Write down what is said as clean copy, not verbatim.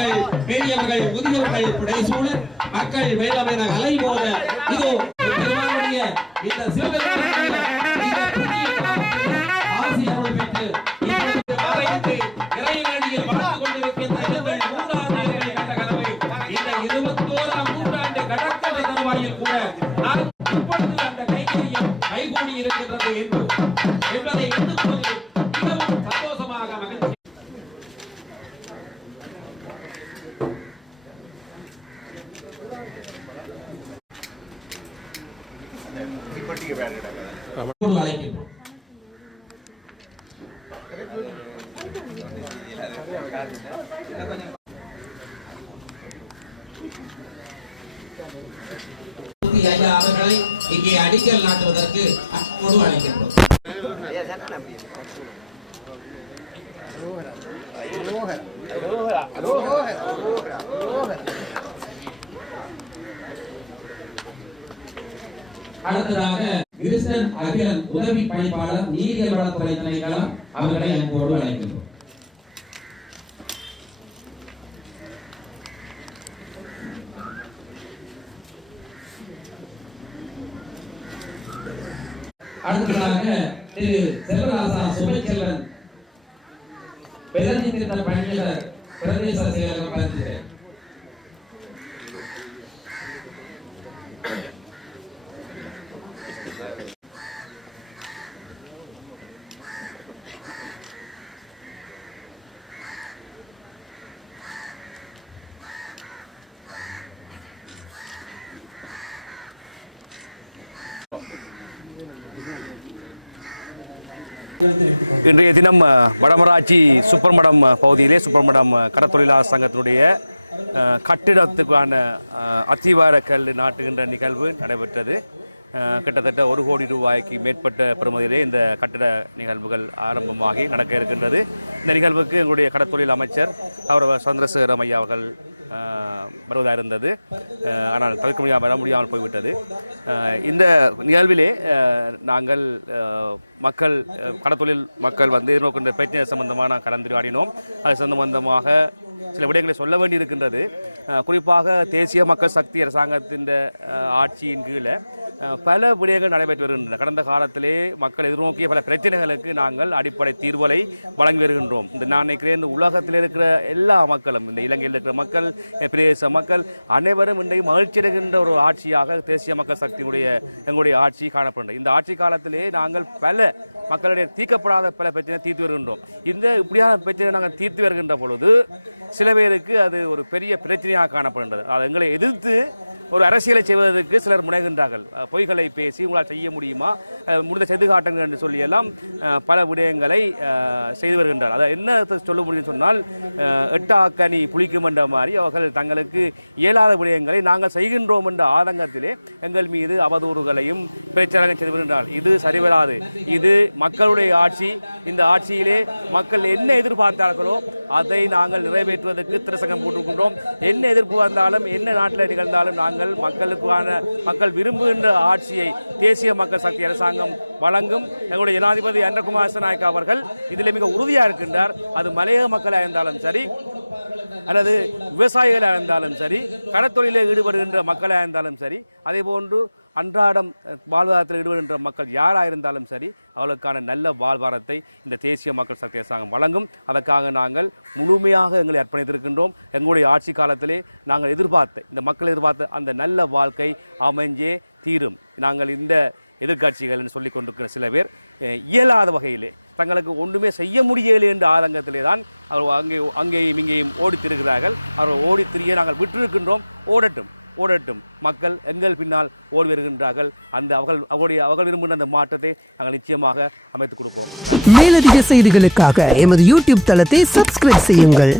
மக்கள் பெரியவர்கள் முதியவர்கள் புடைசூழ மக்கள் வேதமென அலை போல இதோ பெருமானுடைய இந்த சிவபெருமானுடைய இந்த புண்ணிய ஆசி அருள் பெற்று இப்பொழுது இறைவனியில் வாழ்ந்து கொண்டிருக்கின்ற எங்கள் மூதாதையர்கள் கண்ட கனவை இந்த 21ஆம் நூற்றாண்டு கடற்கரை தருவாயில் கூட நான் இப்பொழுது அந்த கைகரியம் கைகூடி இருக்கின்றது என்பதை எண்ணும்போது மிகவும் சந்தோஷமாக மகிழ்ச்சி. அவர்களை இங்கே அடிக்கல் நாட்டுவதற்கு அன்போடு அழைக்கின்றோம். அடுத்ததாக கிருஷ்ணன் அகிலன் உதவி பணிப்பாளர் நீரியல் வளத்துறை திணைக்களம் அவர்களை அன்போடு அழைக்கின்றோம். அடுத்ததாக திரு செல்வராசா சுமைச்செல்வன் பிரதிநிதித்த பணியாளர் பிரதேச செயலகம் பரிந்துரை. இன்றைய தினம் வடமராட்சி சுப்பர்மடம் பகுதியிலே சுப்பர்மடம் கடற்தொழிலாளர் சங்கத்தினுடைய கட்டிடத்துக்கான அத்திவார கல் நாட்டுகின்ற நிகழ்வு நடைபெற்றது. கிட்டத்தட்ட 1 கோடி ரூபாய்க்கு மேற்பட்ட பெறுமதியிலே இந்த கட்டிட நிகழ்வுகள் ஆரம்பமாகி நடக்க இருக்கின்றது. இந்த நிகழ்வுக்கு எங்களுடைய கடற்தொழில் அமைச்சர் சந்திரசேகரம் ஐயா அவர்கள் வருவதாக இருந்தது. ஆனால் வர முடியாமல் போய்விட்டது. இந்த நிகழ்விலே நாங்கள் மக்கள் கடற்தொழில் மக்கள் எதிர்நோக்கின்ற பிரச்சனை சம்பந்தமாக நான் கலந்துரையாடினோம். அது சம்பந்தமாக சில விடயங்களை சொல்ல வேண்டியிருக்கின்றது. குறிப்பாக தேசிய மக்கள் சக்தி அரசாங்கத்தின் ஆட்சியின் கீழே பல விடயங்கள் நடைபெற்று வருகின்றன. கடந்த காலத்திலே மக்கள் எதிர்நோக்கிய பல பிரச்சனைகளுக்கு நாங்கள் அடிப்படை தீர்வுகளை வழங்கி வருகின்றோம். நான் நினைக்கிறேன் இந்த உலகத்தில் இருக்கிற எல்லா மக்களும், இந்த இலங்கையில் இருக்கிற மக்கள், பிரதேச மக்கள் அனைவரும் இன்றைக்கு மகிழ்ச்சி அடைகின்ற ஒரு ஆட்சியாக தேசிய மக்கள் சக்தியினுடைய எங்களுடைய ஆட்சி காணப்படுகின்றது. இந்த ஆட்சி காலத்திலே நாங்கள் பல மக்களுடைய தீர்க்கப்படாத பல பிரச்சனை தீர்த்து வருகின்றோம். இப்படியான பிரச்சனை நாங்கள் தீர்த்து வருகின்ற பொழுது சில பேருக்கு அது ஒரு பெரிய பிரச்சனையாக காணப்படுகின்றது. அது எங்களை எதிர்த்து ஒரு அரசியலை செய்வதற்கு சிலர் முனைகின்றார்கள். பொய்களை பேசி உங்களால் செய்ய முடியுமா, முடிந்த செய்து காட்டுங்கள் என்று சொல்லியெல்லாம் பல விடயங்களை செய்து வருகின்றார். அதை என்ன சொல்ல முடியும்னு சொன்னால், எட்டாக்கனி புளிக்கும் என்ற மாதிரி அவர்கள் தங்களுக்கு இயலாத விடயங்களை நாங்கள் செய்கின்றோம் என்ற ஆதங்கத்திலே எங்கள் மீது அவதூறுகளையும் பிரச்சாரங்கள் செய்து வருகின்றார். இது சரிவராது. இது மக்களுடைய ஆட்சி. இந்த ஆட்சியிலே மக்கள் என்ன எதிர்பார்த்தார்களோ அதை நாங்கள் நிறைவேற்றுவதற்கு திருசங்கம் போட்டிருக்கின்றோம். என்ன எதிர்ப்பு வந்தாலும், என்ன நாட்டில் நிகழ்ந்தாலும் நாங்கள் மக்கள் விரும்புகின்ற ஆட்சியை தேசிய மக்கள் சக்தி அரசாங்கம் வழங்கும். எங்களுடைய ஜனாதிபதி அன்றகுமார் நாயக்கா அவர்கள் இதில் மிக உறுதியாக இருக்கின்றார். அது மலையக மக்களாக இருந்தாலும் சரி, அல்லது விவசாயிகளாக இருந்தாலும் சரி, கடற்தொழிலில் ஈடுபடுகின்ற மக்களாக இருந்தாலும் சரி, அதே போன்று அன்றாடம் வாழ்வாதாரத்தில் ஈடுபடுகின்ற மக்கள் யாராக இருந்தாலும் சரி, அவர்களுக்கான நல்ல வாழ்வாரத்தை இந்த தேசிய மக்கள் சக்தி அரசாங்கம் வழங்கும். அதற்காக நாங்கள் முழுமையாக எங்களை அர்ப்பணித்திருக்கின்றோம். எங்களுடைய ஆட்சி காலத்திலே நாங்கள் இந்த மக்கள் எதிர்பார்த்த அந்த நல்ல வாழ்க்கை அமைஞ்சே தீரும். நாங்கள் இந்த எதிர்கட்சிகள் என்று சொல்லிக் கொண்டிருக்கிற சில பேர் இயலாத வகையிலே தங்களுக்கு ஒன்றுமே செய்ய முடியலை என்ற ஆதங்கத்திலே தான் அவர்கள் அங்கேயும் இங்கேயும் ஓடித்திருக்கிறார்கள். அவர்கள் ஓடித்திரிய நாங்கள் விட்டிருக்கின்றோம். ஓடட்டும். மக்கள் எங்கள் பின்னால் ஓடி வருகின்றார்கள். அவர்கள் விரும்புகின்ற அந்த மாற்றத்தை நாங்கள் நிச்சயமாக அமைத்துக் கொடுப்போம். மேலதிக செய்திகளுக்காக எமது யூடியூப் தளத்தை சப்ஸ்கிரைப் செய்யுங்கள்.